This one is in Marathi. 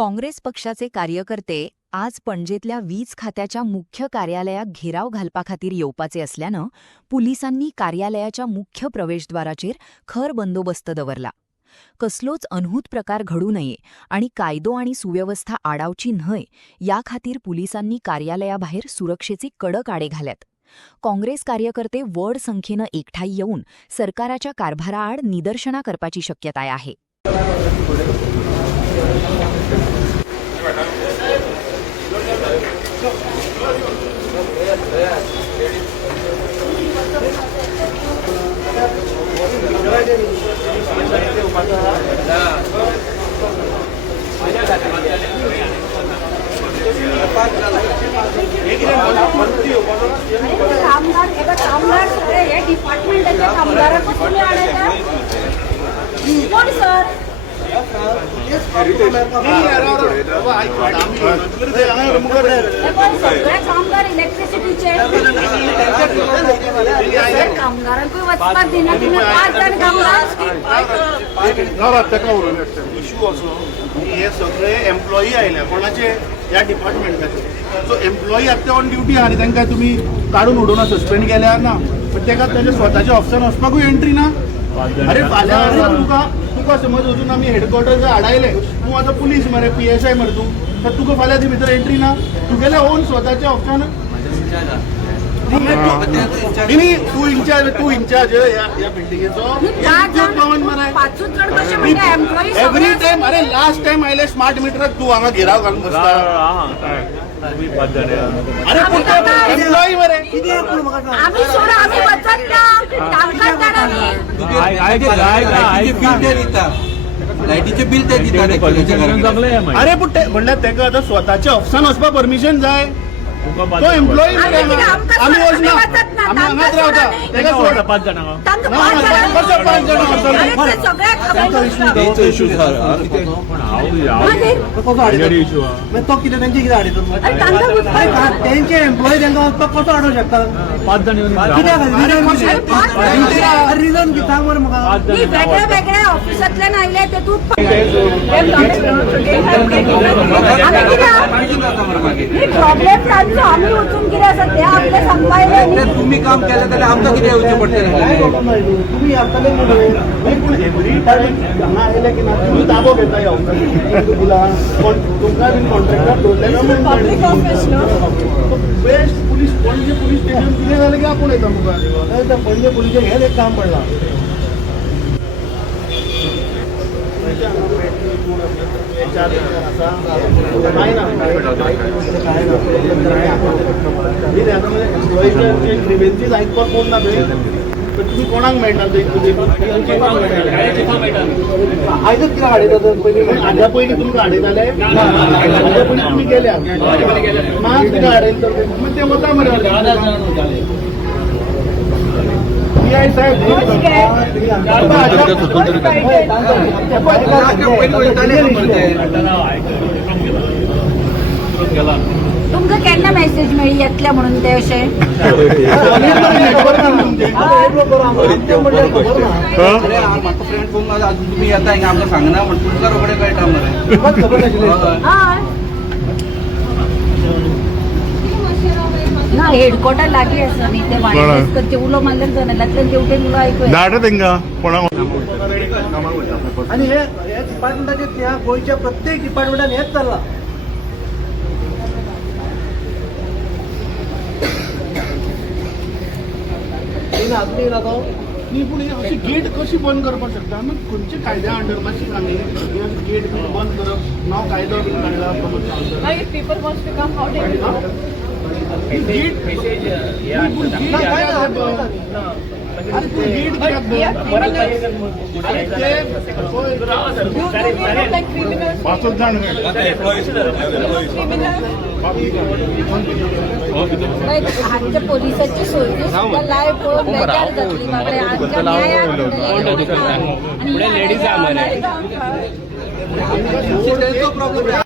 काँग्रेस पक्षाचे कार्यकर्ते आज पणजेतल्या वीज खात्याच्या मुख्य कार्यालयात घेराव घालपाखातीर येवपाचे असल्यानं पुलिसांनी कार्यालयाच्या मुख्य प्रवेशद्वाराचेर खर बंदोबस्त दवरला. कसलोच अनहूत प्रकार घडू नये आणि कायदो आणि सुव्यवस्था आडावची न्हय या खातीर पुलिसांनी कार्यालयाबाहेर सुरक्षेचे कडक आडे घाल्यात. काँग्रेस कार्यकर्ते व्हड संख्येनं एकठाई येऊन सरकाराच्या कारभाराआड निदर्शना करपाची शक्यताय आहे. हे सगळे एम्प्लॉई आयल्या कोणाचे या डिपार्टमेंटाचे. सो एम्प्लॉई आतां ऑन ड्युटी आहा आनी तांकां तुमी काडून उडोवन सस्पेंड केल्या ना, पण ताका ताच्या स्वताच्या ऑफिसान वचपाकूय एंट्री ना. अरे फाल्यां तुका समज अजून आमी हेडक्वॉर्टर्स आडायले, तूं आतां पुलीस मरे PSI मरे तूं, तर तुका फाल्यां ती भितर एंट्री ना. तुगेल्या ओन स्वताच्या ऑफिसान तू इंचार्ज या बिल्डिंगेचो एव्हरी टाइम. अरे लास्ट टाइम आयले स्मार्ट मीटराक तू हांगा घेराव घालून बसता. अरे एम्प्लॉई मरे लायटीचे बिल ते दितात. अरे पण म्हणल्यार ताका आतां स्वताच्या ऑफिसान वचपाक परमिशन जाय. तो एम्प्लॉई आम्ही वचना, आम्ही हांगाच रावता. ताका सोडा 5 जाणां इशू सर तो कितें तेंचे कितें हाडयता तेंचे एम्प्लॉई तांकां वचपाक कसो हाडूंक शकता? 5 जण रिजन कितें सांग मरे म्हाका. वेगळ्या वेगळ्या ऑफिसांतल्यान आयले ते तूं प्रॉब्लेम तांचो आमी वचून कितें आसा ते आपले सांगपाक तुम्ही काम केलं जाल्यार आमकां कितें येवचें पडटलें? तुमी येतले पूण एव्हरी टायम हांगा आयले की ना तुमी ताबो घेता ह्या ऑफिसांत. तुमकां बीन कॉन्ट्रॅक्टर दवरलेलो बेस्ट पुलीस पणजे पुलीस स्टेशन कितें जालें की आपूण येता मुखार. पणजे पुलिशेक हें एक काम पडलां. ग्रीवेन्सीज आयकपाक कोण ना थंय, तर तुमी कोणाक मेळटा थंय? आयजच कितें हाडयता तर पयलीं हाज्या पयलीं तुमकां हाडयताले, हाज्या पयलीं तुमी गेल्या मात कितें हाडयले तर तुमी ते वता मरे. PI साहेब तुमकां केन्ना मेसेज मेळ्ळी येतले म्हणून ते अशें? म्हाका फ्रेंड फोन मारला तुम्ही येता हिंगा आमकां सांगना म्हण तुमकां रोखडें कळटा मरे. ना हेडक्वॉर्टर लागीं आसा न्ही ते वाणिज्य उलो मारल्यार जनेलांतल्यान तेवटेन उलो आयकूं येता. धाडा तांकां कोणाक. आणि हे डिपार्टमेंटाचे त्या गोंयच्या प्रत्येक डिपार्टमेंटान हेच चालला. न्ही पूण अशी गेट कशी बंद करपाक शकता? आमी खंयचे कायद्या अंडर मातशी सांगली गेट बी बंद करप ना कायदो बी काडला पाचच जाण आमच्या पोलिसाची सोयरी सुद्धा लायव पळोवन बेजार जातली. बाबडे आमच्या न्यायाक